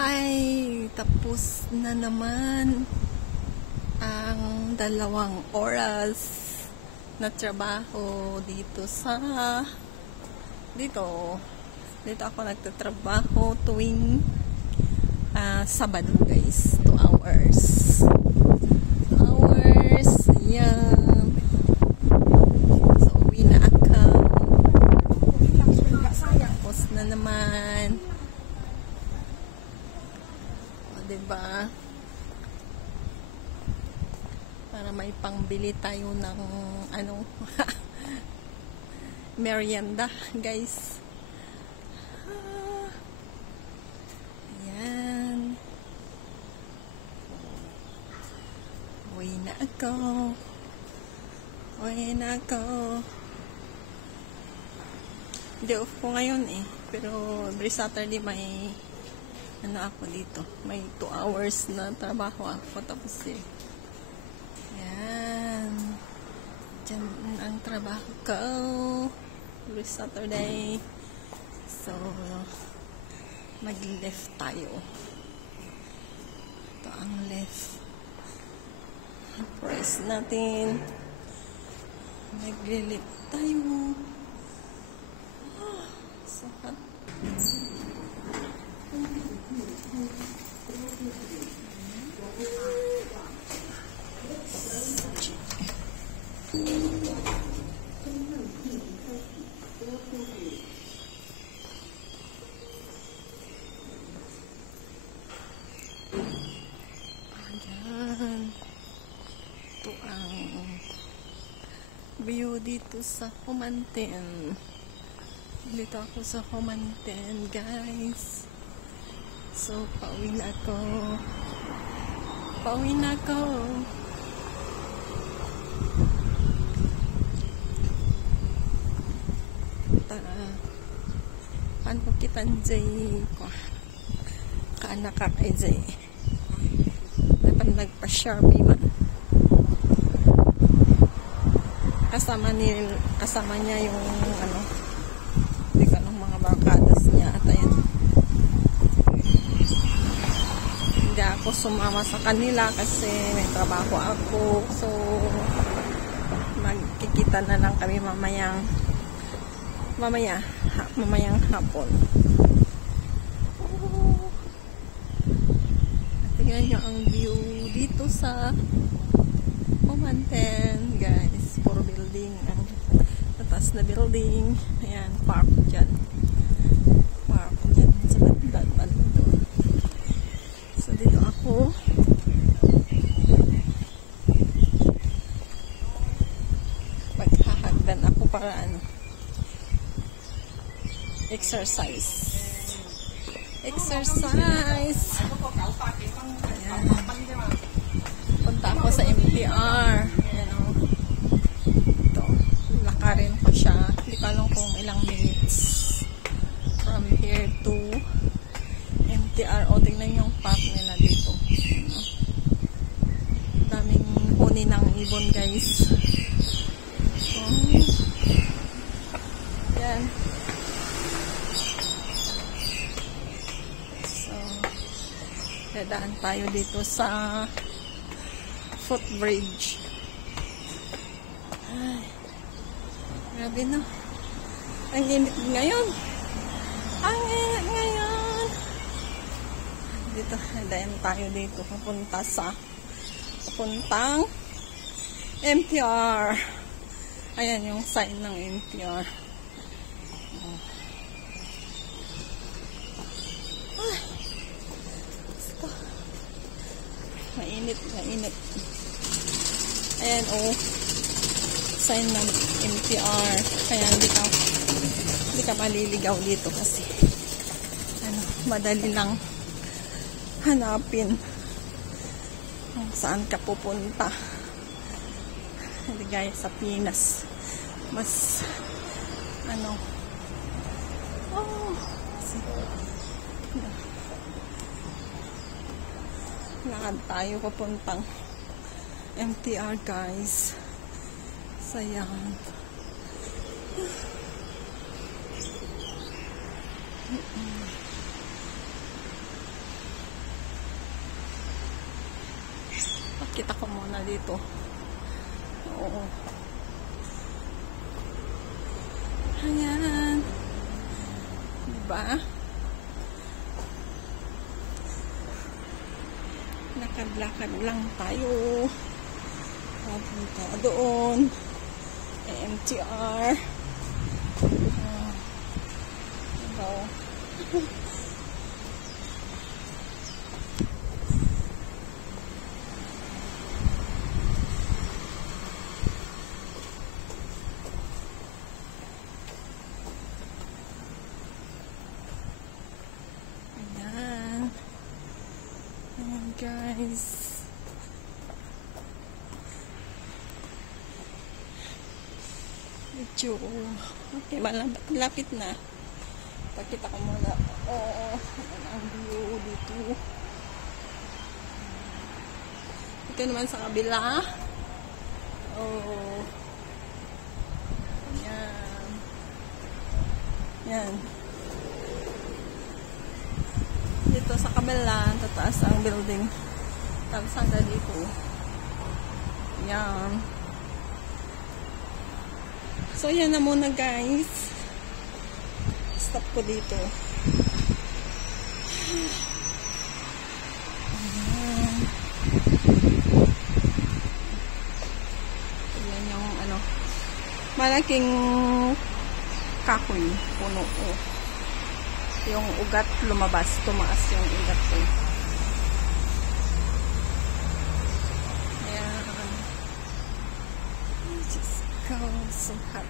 Hi! Tapos na naman ang 2 oras na trabaho dito dito ako nagtatrabaho tuwing Sabado, guys. 2 hours. Yan. So, uwi na ako. Tapos na naman. Diba? Para may pangbili tayo ng merienda, guys. Ayan. Uwi na ako. Day off ko ngayon eh. Pero every Saturday may ako dito. May 2 hours na trabaho ako. Tapos Ayan. Diyan ang trabaho ko. Every Saturday. So, mag-left tayo. Ito ang left. Press natin. Mag-left tayo. So hot. Ayan. Ito ang view dito sa Humanten. Dito ako sa Humanten, guys. So, pauwi na ako. Paano kita Jay ko? Kaanak ka kay Jay. Dapat nagpa-Sharpie man. Kasama niya yung hindi ka ng mga barkadas niya. At ayan. Hindi ako sumama sa kanila kasi may trabaho ako. So, magkikita na lang kami mamayang hapon. Tingnan nyo ang view dito sa Humanten, guys. Puro building. Ang tatas na building. Ayan, park dyan. Sa banda. So, dito ako. Maghahagdan ako para exercise. Ayan. Punta ako sa MTR. Ayan o. Ito. Lakarin pa siya. Hindi ko alam kung ilang minutes. From here to MTR. O, tingnan yung park nila dito. Daming huni ng ibon, guys. Yan. Dadaan tayo dito sa footbridge. Ay, grabe na. Ang init ngayon. Dito, dadaan tayo dito. Papuntang MTR. Ayan yung sign ng MTR. Mainit. Ayan, sign ng MTR. Kaya hindi ka maliligaw dito kasi madali lang hanapin kung saan ka pupunta. Hindi gaya sa Pinas. Mas lakad tayo papuntang MTR, guys. Sayang. Pakita ko muna dito. Oo. Ayan. Diba? Lakad-lakad lang tayo. Papunta doon. MTR. Diba? Guys, medyo okay, malapit na. Pakita ko muna. Oo, ang view dito. Ito naman sa kabila. Oo, yan, yan. Dito sa kabila, tataas ang building. Tapos hanggang dito. Yan. So, yan na muna guys. Stop ko dito. Yan yung ano, malaking kahoy, puno. Yung ugat lumabas, tumaas yung ugat ko. Ayan. Just go so hot.